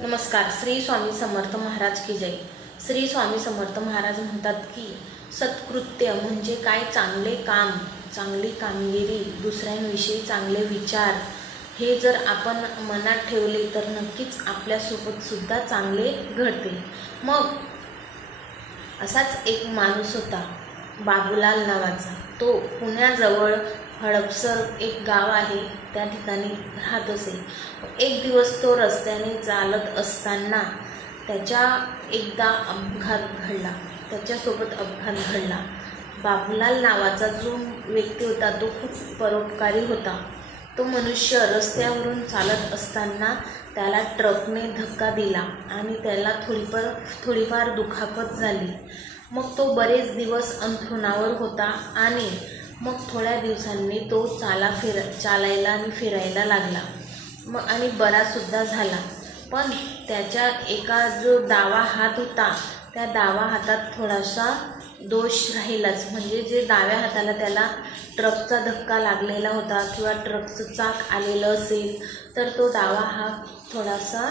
नमस्कार. श्री स्वामी समर्थ महाराज की जय. श्री स्वामी समर्थ महाराज म्हणतात की सत्कृत्य म्हणजे काय, चांगले काम, चांगली कामगिरी, दुसऱ्यांविषयी चांगले विचार हे जर आपण मनात ठेवले तर नक्कीच आपल्यासोबत सुद्धा चांगले घडते. मग असाच एक माणूस होता बाबूलाल नावाचा. तो पुण्याजवळ हडपसर एक गाव आहे, त्या ठिकाणी राहत असे. एक दिवस तो रस्त्याने चालत असताना त्याच्यासोबत अपघात घडला. बाबूलाल नावाचा जो व्यक्ती होता तो खूप परोपकारी होता. तो मनुष्य रस्त्यावरून चालत असताना त्याला ट्रकने धक्का दिला आणि त्याला थोडीफार दुखापत झाली. मग तो बरेच दिवस अंथरुणावर होता आणि मग थोड्या दिवसांनी तो चालायला आणि फिरायला लागला. आणि बरासुद्धा झाला. पण त्याच्या जो डावा हात होता त्या डावा हातात थोडासा दोष राहिलाच. म्हणजे जे डाव्या हाताला त्याला ट्रकचा धक्का लागलेला होता किंवा ट्रकचं चाक आलेलं असेल तर तो डावा हात थोडासा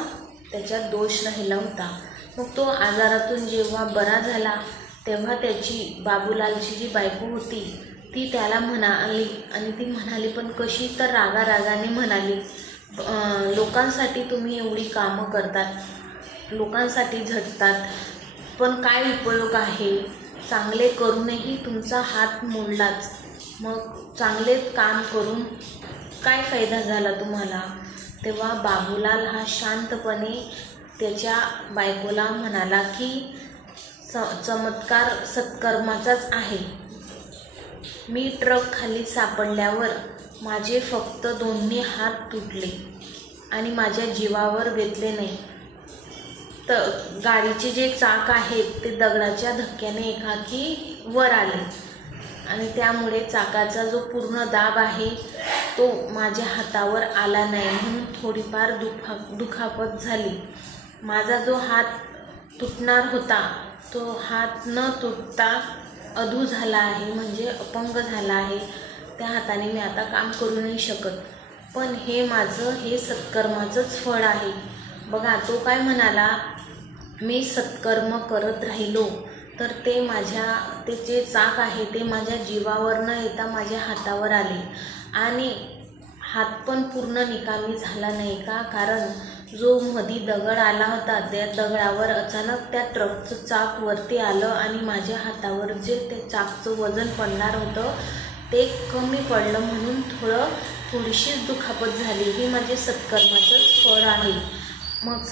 त्याच्यात दोष राहिला होता. मग तो आजारातून जेव्हा बरा झाला तेव्हा त्याची बाबूलालची जी बायको होती ती त्याला म्हणाली, आणि ती म्हणाली पण कशी, तर रागाने म्हणाली, लोकांसाठी तुम्ही एवढी कामं करतात, लोकांसाठी झटतात, पण काय उपयोग आहे, चांगले करूनही तुमचा हात मोडलाच, मग चांगले काम करून काय फायदा झाला तुम्हाला. तेव्हा बाबूलाल हा शांतपणे त्याच्या बायकोला म्हणाला की चमत्कार सत्कर्माचाच आहे. मी ट्रक खाली सापडल्यावर माझे फक्त दोन्ही हात तुटले आणि माझ्या जीवावर बेतले नाही. तर गाडीचे जे चाक आहेत ते दगडाच्या धक्क्याने एकाकी वर आले आणि त्यामुळे चाकाचा जो पूर्ण दाब आहे तो माझ्या हातावर आला नाही, म्हणून थोडीफार दुखापत झाली. माझा जो हात तुटणार होता तो हात न तुटता अधू झाला आहे, म्हणजे अपंग झाला आहे. त्या हाताने मी आता काम करू नाही शकत, पण हे सत्कर्माचंच फळ आहे. बघा, तो काय म्हणाला, मी सत्कर्म करत राहिलो तर ते जे चाक आहे ते माझ्या जीवावर न येता माझ्या हातावर आले आणि हात पण पूर्ण निकामी झाला नाही का, कारण जो मधी दगड आला होता त्या दगडावर अचानक त्या ट्रकचं चाक वरती आलं आणि माझ्या हातावर जे ते चाकचं वजन पडणार होतं ते कमी पडलं, म्हणून थोडीशीच दुखापत झाली. ही माझे सत्कर्माचंच फळ आहे. मग